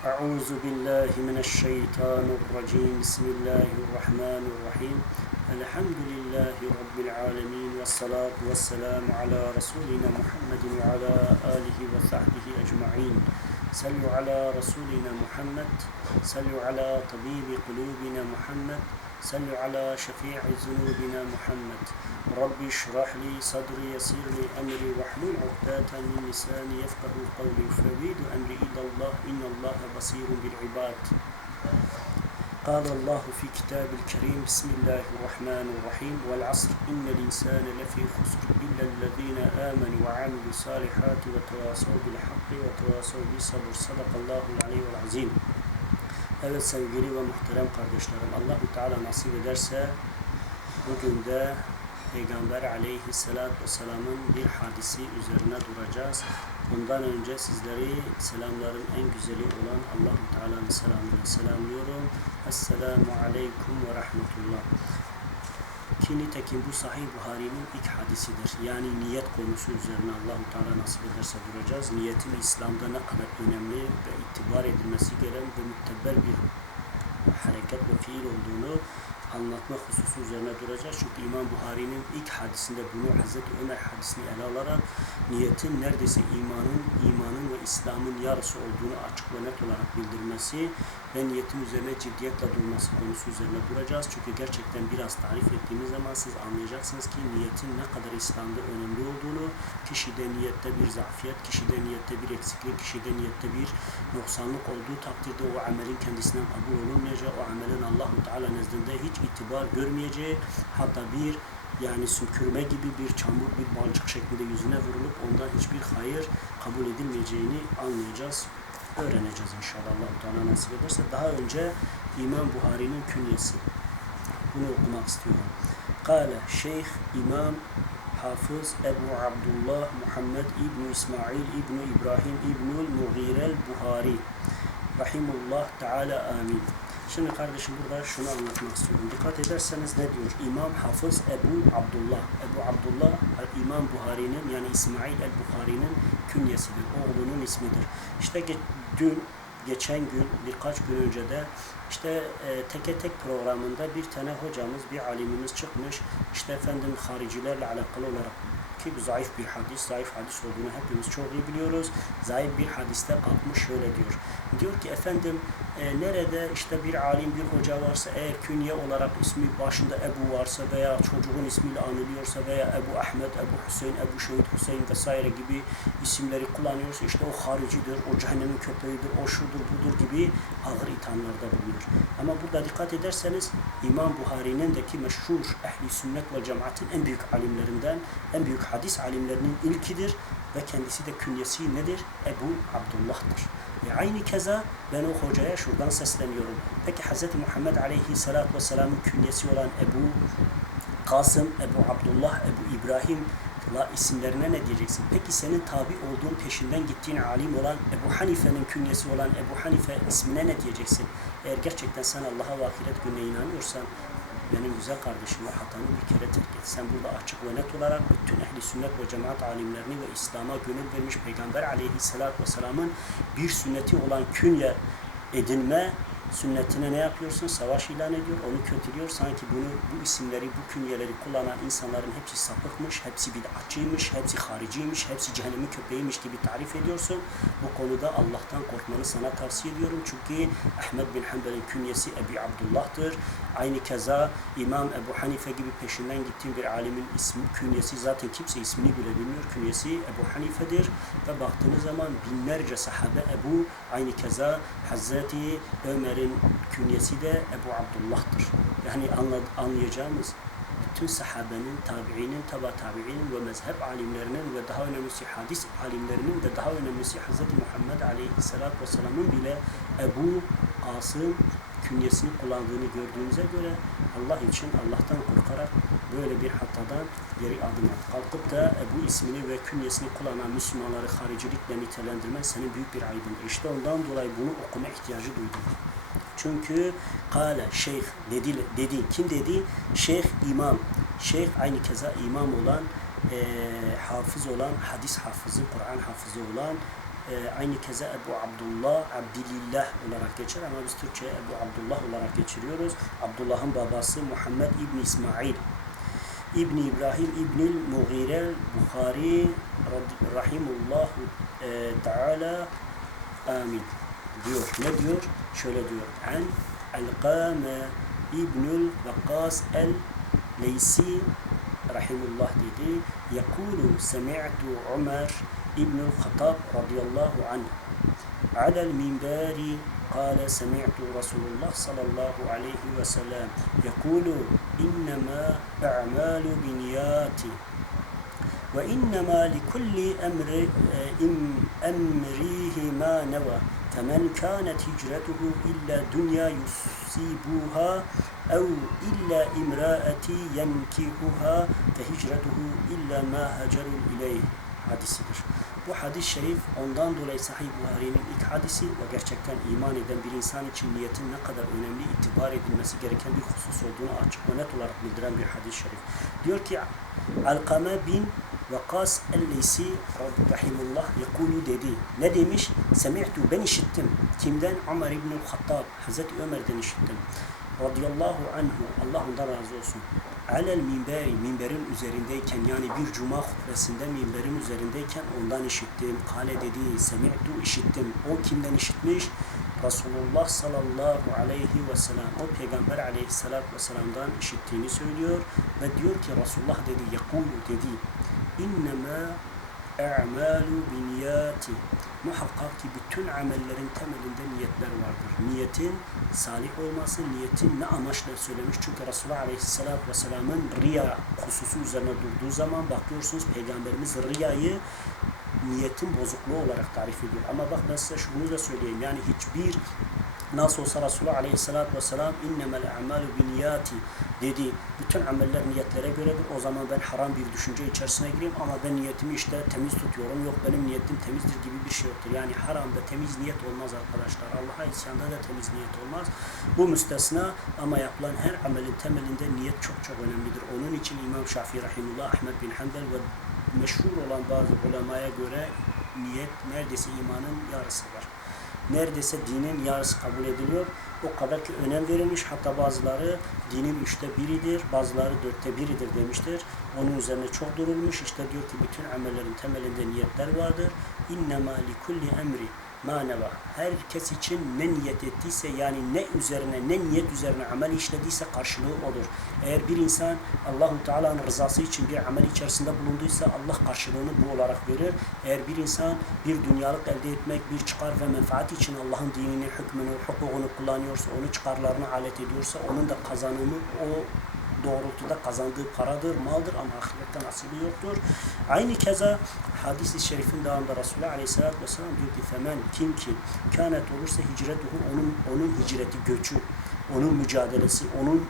أعوذ بالله من الشيطان الرجيم. بسم الله الرحمن الرحيم. الحمد لله رب العالمين والصلاة والسلام على رسولنا محمد وعلى آله وصحبه أجمعين. صلوا على رسولنا محمد. صلوا على طبيب قلوبنا محمد. صلوا على شفيع ذنوبنا محمد. ربي اشرح لي صدري يسر لي أمري واحلل عقدة من لساني يفقه قولي. فأريد أمري إلى الله إن الله بصير بالعباد. قال الله في كتاب الكريم بسم الله الرحمن الرحيم والعصر إن الإنسان لفي خسر إلا الذين آمنوا وعملوا الصالحات وتواصوا بالحق وتواصوا بالصبر. صدق الله العلي العظيم. Evet sevgili ve muhterem kardeşlerim Allahu Teala nasip ederse bugün de Peygamber aleyhissalatü vesselamın bir hadisi üzerine duracağız. Bundan önce sizleri selamların en güzeli olan Allahu Teala'nın selamıyla selamlıyorum. Esselamu aleyküm ve rahmetullah. Ki nitekim bu Sahih Buhari'nin ilk hadisidir. Yani niyet konusu üzerine Allahu Teala nasip ederse duracağız. Niyetin İslam'da ne kadar önemli ve itibar edilmesi gereken ve mütteber bir hareket ve fiil olduğunu anlatma hususu üzerine duracağız. Çünkü İmam Buhari'nin ilk hadisinde bunu Hazreti Ömer hadisini ele alarak niyetin neredeyse imanın, imanın ve İslam'ın yarısı olduğunu açık ve net olarak bildirmesi ve niyetin üzerine ciddiyetle durması konusu üzerine duracağız. Çünkü gerçekten biraz tarif ettiğimiz zaman siz anlayacaksınız ki niyetin ne kadar İslam'da önemli olduğunu, kişide niyette bir zafiyet, kişide niyette bir eksiklik, kişide niyette bir noksanlık olduğu takdirde o amelin kendisinden kabul olunmayacağı, o amelin Allahu Teala nezdinde hiç itibar görmeyeceği, hatta bir yani sümkürme gibi bir çamur, bir balcık şeklinde yüzüne vurulup ondan hiçbir hayır kabul edilmeyeceğini anlayacağız, öğreneceğiz inşallah Allah nasip ederse. Daha önce İmam Buhari'nin künyesi. Bunu okumak istiyorum. Kale Şeyh İmam Hafız Ebu Abdullah Muhammed İbni İsmail İbni İbrahim İbnül Mughirel Buhari Rahimullah Teala amin. Şimdi kardeşim burada şunu anlatmak istiyorum. Dikkat ederseniz ne diyor? İmam Hafız Ebu Abdullah. Ebu Abdullah İmam Buhari'nin yani İsmail el-Buhari'nin künyesidir. Oğlunun ismidir. İşte ge dün geçen gün birkaç gün önce de işte e, teke tek programında bir tane hocamız, bir alimimiz çıkmış. İşte efendim haricilerle alakalı olarak ki bu zayıf bir hadis, zayıf hadis olduğunu hepimiz çok iyi biliyoruz. Zayıf bir hadiste kalkmış şöyle diyor. Diyor ki efendim e, nerede işte bir alim, bir hoca varsa eğer künye olarak ismi başında Ebu varsa veya çocuğun ismiyle anılıyorsa veya Ebu Ahmet, Ebu Hüseyin, Ebu Şehit Hüseyin vesaire gibi isimleri kullanıyorsa işte o haricidir, o cehennemin köpeğidir, o şudur budur gibi ağır ithamlarda bulunuyor. Ama burada dikkat ederseniz İmam Buhari'nin de ki meşhur ehli sünnet ve cemaatin en büyük alimlerinden, en büyük hadis alimlerinin ilkidir ve kendisi de künyesi nedir? Ebu Abdullah'tır. Ve aynı keza ben o hocaya şuradan sesleniyorum. Peki Hz. Muhammed Aleyhisselatü Vesselam'ın künyesi olan Ebu Kasım, Ebu Abdullah, Ebu İbrahim la isimlerine ne diyeceksin? Peki senin tabi olduğun peşinden gittiğin alim olan Ebu Hanife'nin künyesi olan Ebu Hanife ismine ne diyeceksin? Eğer gerçekten sen Allah'a ve ahiret gününe inanıyorsan benim güzel kardeşim o hatanı bir kere terk et. Sen burada açık ve net olarak bütün ehli sünnet ve cemaat alimlerini ve İslam'a gönül vermiş Peygamber aleyhissalatü vesselamın bir sünneti olan künye edinme sünnetine ne yapıyorsun? Savaş ilan ediyor, onu kötülüyor. Sanki bunu, bu isimleri, bu künyeleri kullanan insanların hepsi sapıkmış, hepsi bid'atçıymış, hepsi hariciymiş, hepsi cehennemin köpeğiymiş gibi tarif ediyorsun. Bu konuda Allah'tan korkmanı sana tavsiye ediyorum. Çünkü Ahmet bin Hanbel'in künyesi Ebi Abdullah'tır. Aynı keza İmam Ebu Hanife gibi peşinden gittiğim bir alimin ismi, künyesi zaten kimse ismini bile bilmiyor. Künyesi Ebu Hanife'dir. Ve baktığınız zaman binlerce sahabe Ebu, aynı keza Hazreti Ömer'in künyesi de Ebu Abdullah'tır. Yani anlayacağımız bütün sahabenin, tabiinin, taba tabiinin ve mezhep alimlerinin ve daha önemlisi hadis alimlerinin ve daha önemlisi Hz. Muhammed Aleyhisselatü Vesselam'ın bile Ebu Asım künyesini kullandığını gördüğümüze göre Allah için Allah'tan korkarak böyle bir hatadan geri adım at. Kalkıp da Ebu ismini ve künyesini kullanan Müslümanları haricilikle nitelendirmen senin büyük bir aybındır. İşte ondan dolayı bunu okuma ihtiyacı duydum. Çünkü kale şeyh dedi, dedi. Kim dedi? Şeyh imam. Şeyh aynı keza imam olan, e, hafız olan, hadis hafızı, Kur'an hafızı olan e, aynı keza Ebu Abdullah, Abdilillah olarak geçer ama biz Türkçe'ye Ebu Abdullah olarak geçiriyoruz. Abdullah'ın babası Muhammed İbni İsmail. İbni İbrahim İbnil Mughire Bukhari Rahimullahu e, Teala Amin diyor. Ne diyor? Şöyle diyor. An Alqame İbnül Vakkas El Leysi Rahimullah dedi. Yekulu semi'tu Ömer İbnül Hattab radıyallahu anh على المنبر قال سمعت رسول الله صلى الله عليه وسلم يقول إنما أعمال بنيات وإنما لكل أمر أم- أمره ما نوى فمن كانت هجرته إلا دنيا يصيبها أو إلا امرأة ينكحها فهجرته إلا ما هجر إليه. Hadisidir. Bu hadis-i şerif ondan dolayı Sahih Buhari'nin ilk hadisi ve gerçekten iman eden bir insan için niyetin ne kadar önemli itibar edilmesi gereken bir husus olduğunu açık ve net olarak bildiren bir hadis-i şerif. Diyor ki Alkame bin Vakas el-Leysi rahimullah yekulu dedi. Ne demiş? Semi'tu ben işittim. Kimden? Ömer İbn-i. Hazreti Ömer'den işittim. Radıyallahu anhu. Allah ondan razı olsun. Alel minberi, minberin üzerindeyken yani bir cuma hutbesinde minberin üzerindeyken ondan işittim. Kale dedi, semi'tu işittim. O kimden işitmiş? Resulullah sallallahu aleyhi ve sellem. O peygamber aleyhissalatü vesselam'dan işittiğini söylüyor. Ve diyor ki Resulullah dedi, yakulu dedi. İnnemâ e'malu biniyati. Muhakkak ki bütün amellerin temelinde niyetler vardır. Niyetin salih olması, niyetin ne amaçla söylemiş? Çünkü Resulullah Aleyhisselatü Vesselam'ın riya hususu üzerine durduğu zaman bakıyorsunuz Peygamberimiz riyayı niyetin bozukluğu olarak tarif ediyor. Ama bak ben size şunu da söyleyeyim. Yani hiçbir nasıl olsa Resulullah Aleyhisselatü Vesselam innemel a'malu biniyati dedi. Bütün ameller niyetlere göredir. O zaman ben haram bir düşünce içerisine gireyim ama ben niyetimi işte temiz tutuyorum. Yok benim niyetim temizdir gibi bir şey yoktur. Yani haramda temiz niyet olmaz arkadaşlar. Allah'a isyanda da temiz niyet olmaz. Bu müstesna ama yapılan her amelin temelinde niyet çok çok önemlidir. Onun için İmam Şafii Rahimullah, Ahmet bin Hanbel ve meşhur olan bazı ulemaya göre niyet neredeyse imanın yarısıdır neredeyse dinin yarısı kabul ediliyor. O kadar ki önem verilmiş. Hatta bazıları dinin üçte biridir, bazıları dörtte biridir demiştir. Onun üzerine çok durulmuş. İşte diyor ki bütün amellerin temelinde niyetler vardır. İnnemâ likulli emri maneva. Herkes için ne niyet ettiyse yani ne üzerine ne niyet üzerine amel işlediyse karşılığı odur. Eğer bir insan Allahu Teala'nın rızası için bir amel içerisinde bulunduysa Allah karşılığını bu olarak verir. Eğer bir insan bir dünyalık elde etmek, bir çıkar ve menfaat için Allah'ın dinini, hükmünü, hukukunu kullanıyorsa, onu çıkarlarına alet ediyorsa onun da kazanımı o doğrultuda kazandığı paradır, maldır ama ahirette nasibi yoktur. Aynı keza hadis-i şerifin devamında Resulullah Aleyhisselatü Vesselam diyor ki femen kim ki kânet olursa hicretuhu onun onun hicreti, göçü, onun mücadelesi, onun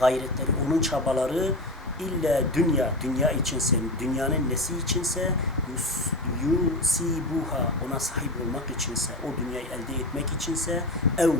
gayretleri, onun çabaları illa dünya, dünya içinse, dünyanın nesi içinse yus- yusibuha, ona sahip olmak içinse, o dünyayı elde etmek içinse ev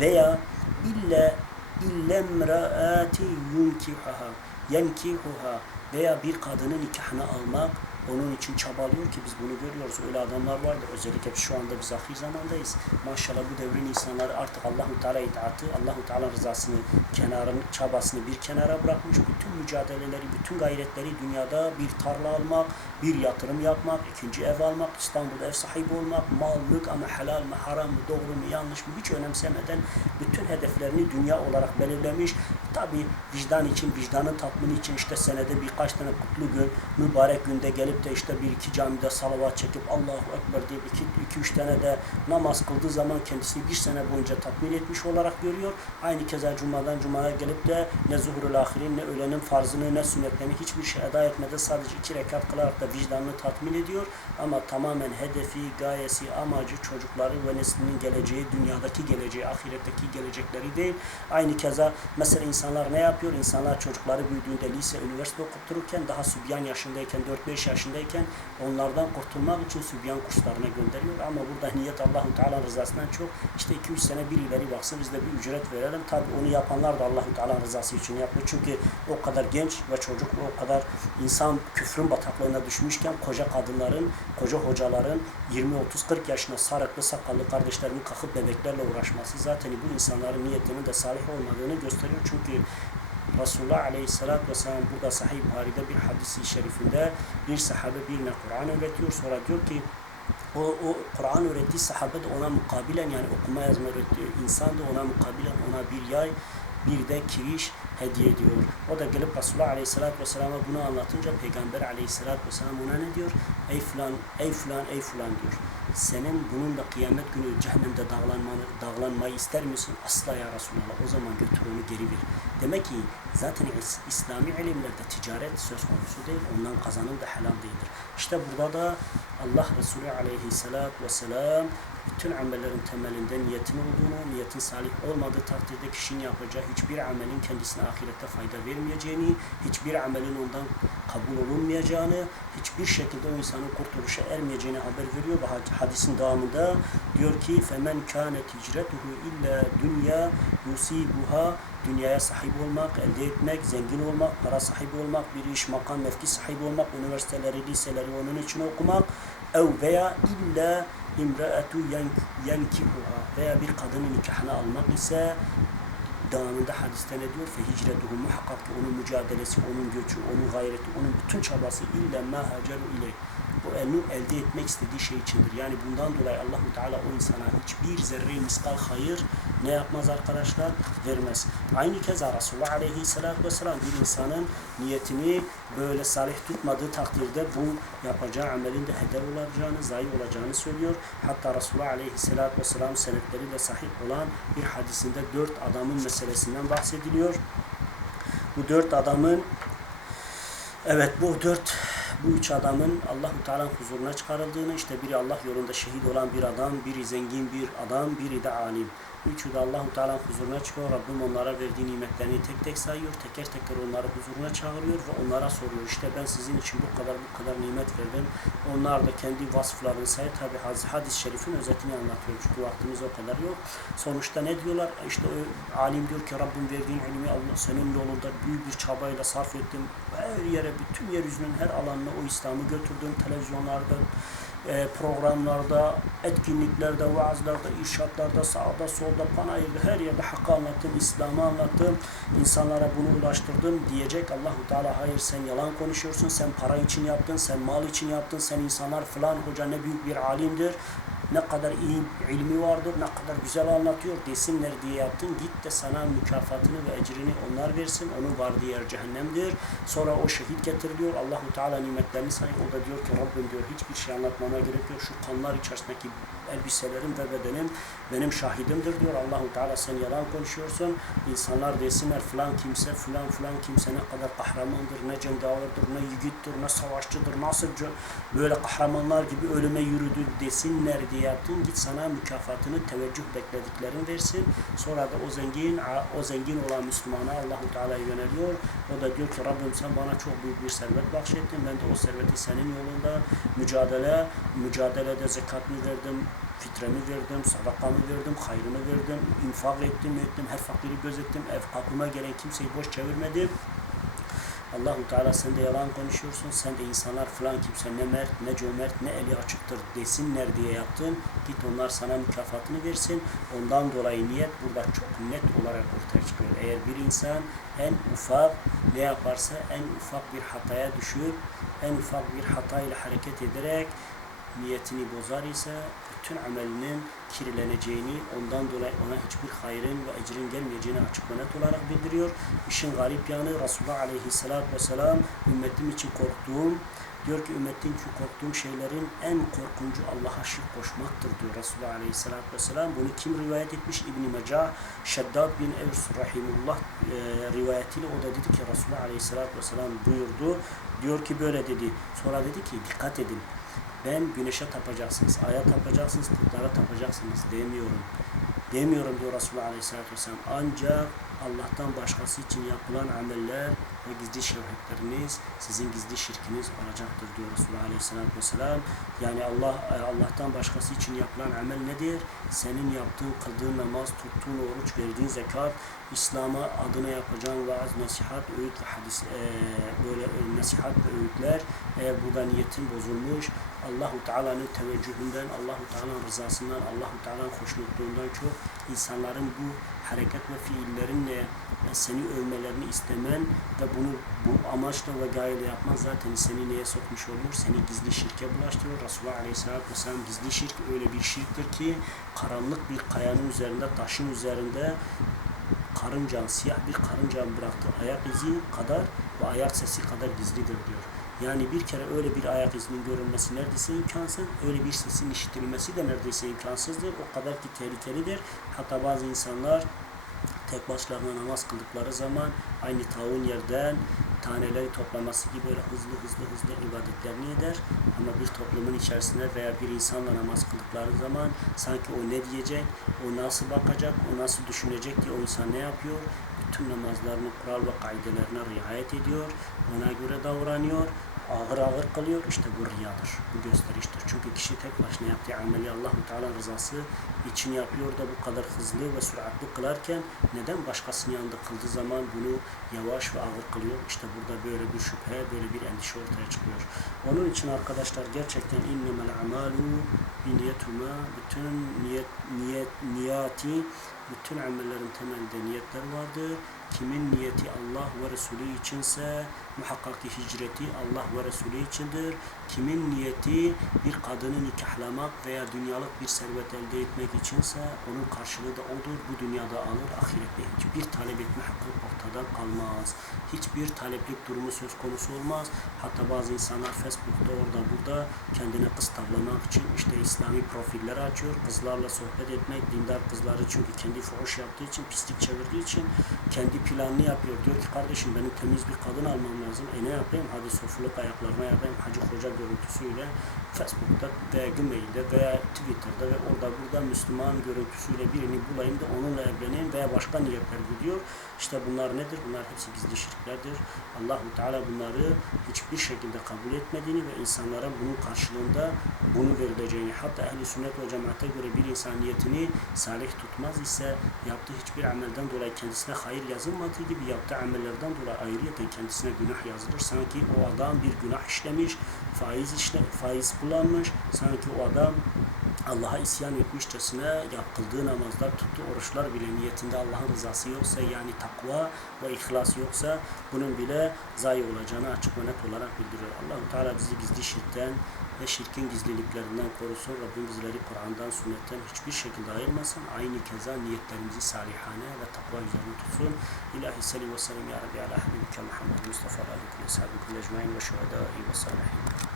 veya illa illemraati yunkihuha yenkihuha veya bir kadının nikahını almak onun için çabalıyor ki biz bunu görüyoruz. Öyle adamlar vardır. Özellikle şu anda biz ahir zamandayız. Maşallah bu devrin insanları artık Allahu Teala itaatı, Allahu Teala rızasını, kenarın çabasını bir kenara bırakmış. Bütün mücadeleleri, bütün gayretleri dünyada bir tarla almak, bir yatırım yapmak, ikinci ev almak, İstanbul'da ev sahibi olmak, mal, mülk ama helal mi, haram mı, doğru mu, yanlış mı hiç önemsemeden bütün hedeflerini dünya olarak belirlemiş. Tabi vicdan için, vicdanın tatmini için işte senede birkaç tane kutlu gün, mübarek günde gelip de işte bir iki camide salavat çekip Allahu Ekber deyip iki, iki üç tane de namaz kıldığı zaman kendisini bir sene boyunca tatmin etmiş olarak görüyor. Aynı keza cumadan cumaya gelip de ne zuhurul ahirin ne öğlenin farzını ne sünnetlerini hiçbir şey eda etmeden sadece iki rekat kılarak da vicdanını tatmin ediyor. Ama tamamen hedefi, gayesi, amacı çocukları ve neslinin geleceği, dünyadaki geleceği, ahiretteki gelecekleri değil. Aynı keza mesela insanlar ne yapıyor? İnsanlar çocukları büyüdüğünde lise, üniversite okuttururken daha sübyan yaşındayken 4-5 yaşında yaşındayken onlardan kurtulmak için sübyan kurslarına gönderiyor. Ama burada niyet Allahu Teala rızasından çok işte 2-3 sene bir ileri baksın biz de bir ücret verelim. Tabi onu yapanlar da Allahu Teala rızası için yapıyor. Çünkü o kadar genç ve çocuk o kadar insan küfrün bataklığına düşmüşken koca kadınların, koca hocaların 20-30-40 yaşında sarıklı sakallı kardeşlerinin kalkıp bebeklerle uğraşması zaten bu insanların niyetinin de salih olmadığını gösteriyor. Çünkü Resulullah Aleyhisselatü Vesselam burada Sahih Buhari'de bir hadisi şerifinde bir sahabe birine Kur'an öğretiyor. Sonra diyor ki o, o Kur'an öğrettiği sahabe de ona mukabilen yani okuma yazma öğrettiği insan da ona mukabilen ona bir yay bir de kiriş hediye ediyor. O da gelip Resulullah Aleyhisselatü Vesselam'a bunu anlatınca Peygamber Aleyhisselatü Vesselam ona ne diyor? Ey filan, ey filan, ey filan diyor. Senin bununla kıyamet günü cehennemde dağlanmanı, dağlanmayı ister misin? Asla ya Resulallah. O zaman götür onu geri ver. Demek ki zaten İs- İslami ilimlerde ticaret söz konusu değil. Ondan kazanım da helal değildir. İşte burada da Allah Resulü Aleyhisselatü Vesselam bütün amellerin temelinde niyetin olduğunu, niyetin salih olmadığı takdirde kişinin yapacağı hiçbir amelin kendisine ahirette fayda vermeyeceğini, hiçbir amelin ondan kabul olunmayacağını, hiçbir şekilde o insanın kurtuluşa ermeyeceğini haber veriyor ve had- hadisin devamında diyor ki فَمَنْ كَانَتْ هِجْرَتُهُ اِلَّا dünya yusibuha dünyaya sahip olmak, elde etmek, zengin olmak, para sahibi olmak, bir iş, makam, mevki sahibi olmak, üniversiteleri, liseleri onun için okumak, ev veya illa imraatu yankihuha veya bir kadının nikahını almak ise devamında hadiste ne diyor? Fehicretuhu muhakkak onun mücadelesi, onun göçü, onun gayreti, onun bütün çabası illa ma haceru ile bu onu elde etmek istediği şey içindir. Yani bundan dolayı Allahu Teala o insana hiçbir zerre miskal hayır ne yapmaz arkadaşlar? Vermez. Aynı keza Resulullah Aleyhisselatü Vesselam bir insanın niyetini böyle salih tutmadığı takdirde bu yapacağı amelin de heder olacağını, zayi olacağını söylüyor. Hatta Resulullah Aleyhisselatü Vesselam senetleriyle sahih olan bir hadisinde dört adamın meselesinden bahsediliyor. Bu dört adamın Evet bu dört bu üç adamın Allahu Teala'nın huzuruna çıkarıldığını işte biri Allah yolunda şehit olan bir adam, biri zengin bir adam, biri de alim. Üçü de Allahu Teala'nın huzuruna çıkıyor. Rabbim onlara verdiği nimetlerini tek tek sayıyor. Teker teker onları huzuruna çağırıyor ve onlara soruyor. İşte ben sizin için bu kadar bu kadar nimet verdim. Onlar da kendi vasıflarını sayıyor. Tabi hadis-i şerifin özetini anlatıyor. Çünkü vaktimiz o kadar yok. Sonuçta ne diyorlar? İşte o alim diyor ki Rabbim verdiğin ilmi Allah senin yolunda büyük bir çabayla sarf ettim. Her yere, bütün yeryüzünün her alanına o İslam'ı götürdüm. Televizyonlarda, programlarda, etkinliklerde, vaazlarda, irşatlarda, sağda, solda, panayırda her yerde hakkı anlattım, İslam'ı anlattım, insanlara bunu ulaştırdım diyecek. Allahu Teala hayır sen yalan konuşuyorsun, sen para için yaptın, sen mal için yaptın, sen insanlar falan hoca ne büyük bir alimdir, ne kadar iyi ilmi vardır, ne kadar güzel anlatıyor desinler diye yaptın. Git de sana mükafatını ve ecrini onlar versin. Onun vardığı yer cehennemdir. Sonra o şehit getiriliyor. Allahu Teala nimetlerini sayıyor. O da diyor ki Rabbim diyor hiçbir şey anlatmama gerek yok. Şu kanlar içerisindeki elbiselerim ve bedenim benim şahidimdir diyor. Allahu Teala sen yalan konuşuyorsun. İnsanlar desinler falan kimse falan falan kimse ne kadar kahramandır, ne cengaverdir, ne yiğittir, ne savaşçıdır, nasıl böyle kahramanlar gibi ölüme yürüdü desinler diye yaptın. Git sana mükafatını, teveccüh beklediklerin versin. Sonra da o zengin, o zengin olan Müslümana Allahu Teala yöneliyor. O da diyor ki Rabbim sen bana çok büyük bir servet bahşettin. Ben de o serveti senin yolunda mücadele, mücadelede zekatını verdim, fitremi verdim, sadakamı verdim, hayrını verdim, infak ettim, ettim, her fakiri gözettim, ev kapıma gelen kimseyi boş çevirmedim. Allahu Teala sen de yalan konuşuyorsun, sen de insanlar falan kimse ne mert, ne cömert, ne eli açıktır desinler diye yaptın. Git onlar sana mükafatını versin. Ondan dolayı niyet burada çok net olarak ortaya çıkıyor. Eğer bir insan en ufak ne yaparsa en ufak bir hataya düşüp en ufak bir hatayla hareket ederek niyetini bozar ise bütün amelinin kirleneceğini, ondan dolayı ona hiçbir hayrın ve ecrin gelmeyeceğini açık ve net olarak bildiriyor. İşin garip yanı Resulullah Aleyhisselatü Vesselam ümmetim için korktuğum, diyor ki ümmetim için korktuğum şeylerin en korkuncu Allah'a şirk koşmaktır diyor Resulullah Aleyhisselatü Vesselam. Bunu kim rivayet etmiş? İbn-i Mecah, Şeddad bin Evs Rahimullah e, rivayetiyle o da dedi ki Resulullah Aleyhisselatü Vesselam buyurdu. Diyor ki böyle dedi. Sonra dedi ki dikkat edin. Ben güneşe tapacaksınız, aya tapacaksınız, putlara tapacaksınız demiyorum. Demiyorum diyor Resulullah Aleyhisselatü Vesselam. Ancak Allah'tan başkası için yapılan ameller ve gizli şehvetleriniz sizin gizli şirkiniz olacaktır diyor Resulullah Aleyhisselatü Vesselam. Yani Allah Allah'tan başkası için yapılan amel nedir? Senin yaptığın, kıldığın namaz, tuttuğun oruç, verdiğin zekat, İslam'a adına yapacağın vaaz, nasihat, öğüt ve hadis, e, böyle e, nasihat ve öğütler eğer burada niyetin bozulmuş, Allahu Teala'nın teveccühünden, Allahu Teala'nın rızasından, Allahu Teala'nın hoşnutluğundan çok insanların bu hareket ve fiillerinle e, seni övmelerini istemen ve bunu bu amaçla ve gayeyle yapman zaten seni neye sokmuş olur? Seni gizli şirke bulaştırır. Resulullah Aleyhisselatü Vesselam gizli şirk öyle bir şirktir ki karanlık bir kayanın üzerinde, taşın üzerinde karıncan, siyah bir karıncanın bıraktığı ayak izi kadar ve ayak sesi kadar gizlidir diyor. Yani bir kere öyle bir ayak izinin görülmesi neredeyse imkansız, öyle bir sesin işitilmesi de neredeyse imkansızdır. O kadar ki tehlikelidir. Hatta bazı insanlar tek başlarına namaz kıldıkları zaman aynı tavuğun yerden taneleri toplaması gibi böyle hızlı hızlı hızlı ibadetlerini eder. Ama bir toplumun içerisinde veya bir insanla namaz kıldıkları zaman sanki o ne diyecek, o nasıl bakacak, o nasıl düşünecek diye o insan ne yapıyor? Bütün namazlarını, kural ve kaidelerine riayet ediyor. Ona göre davranıyor ağır ağır kalıyor. İşte bu riyadır. Bu gösteriştir. Çünkü kişi tek başına yaptığı ameli Allahu Teala rızası için yapıyor da bu kadar hızlı ve süratli kılarken neden başkasının yanında kıldığı zaman bunu yavaş ve ağır kılıyor? İşte burada böyle bir şüphe, böyle bir endişe ortaya çıkıyor. Onun için arkadaşlar gerçekten innemel amalu niyetuma bütün niyet niyet niyati bütün amellerin temelinde niyetler vardır. Kimin niyeti Allah ve Resulü içinse muhakkak ki hicreti Allah ve Resulü içindir. Kimin niyeti bir kadını nikahlamak veya dünyalık bir servet elde etmek içinse onun karşılığı da odur. Bu dünyada alır, ahirette hiçbir talep etme hakkı ortada kalmaz. Hiçbir taleplik durumu söz konusu olmaz. Hatta bazı insanlar Facebook'ta orada burada kendine kız tavlamak için işte İslami profiller açıyor. Kızlarla sohbet etmek, dindar kızları çünkü kendi fuhuş yaptığı için, pislik çevirdiği için kendi planını yapıyor. Diyor ki kardeşim benim temiz bir kadın almam lazım. E ne yapayım? Hadi sofuluk ayaklarına yapayım. Hacı Hoca görüntüsüyle Facebook'ta veya Gmail'de veya Twitter'da ve orada burada Müslüman görüntüsüyle birini bulayım da onunla evleneyim veya başka niyetler gidiyor. İşte bunlar nedir? Bunlar hepsi gizli şirklerdir. Allahu Teala bunları hiçbir şekilde kabul etmediğini ve insanlara bunun karşılığında bunu verileceğini hatta ehli sünnet ve cemaate göre bir insan niyetini salih tutmaz ise yaptığı hiçbir amelden dolayı kendisine hayır yazılmadığı gibi yaptığı amellerden dolayı ayrıyeten kendisine günah yazılır. Sanki o adam bir günah işlemiş, faiz işle, faiz kullanmış. Sanki o adam Allah'a isyan etmişçesine yapıldığı namazlar, tuttuğu oruçlar bile niyetinde Allah'ın rızası yoksa yani takva ve ihlas yoksa bunun bile zayi olacağını açık ve net olarak bildiriyor. allah Teala bizi gizli şirkten ve şirkin gizliliklerinden korusun. Rabbim bizleri Kur'an'dan, sünnetten hiçbir şekilde ayırmasın. Aynı keza niyetlerimizi salihane ve takva üzerine tutsun. İlahi selim ve selim ya Rabbi ala habibike Muhammed Mustafa ala aleyhi ve sahibi ve şuhedai ve salihin.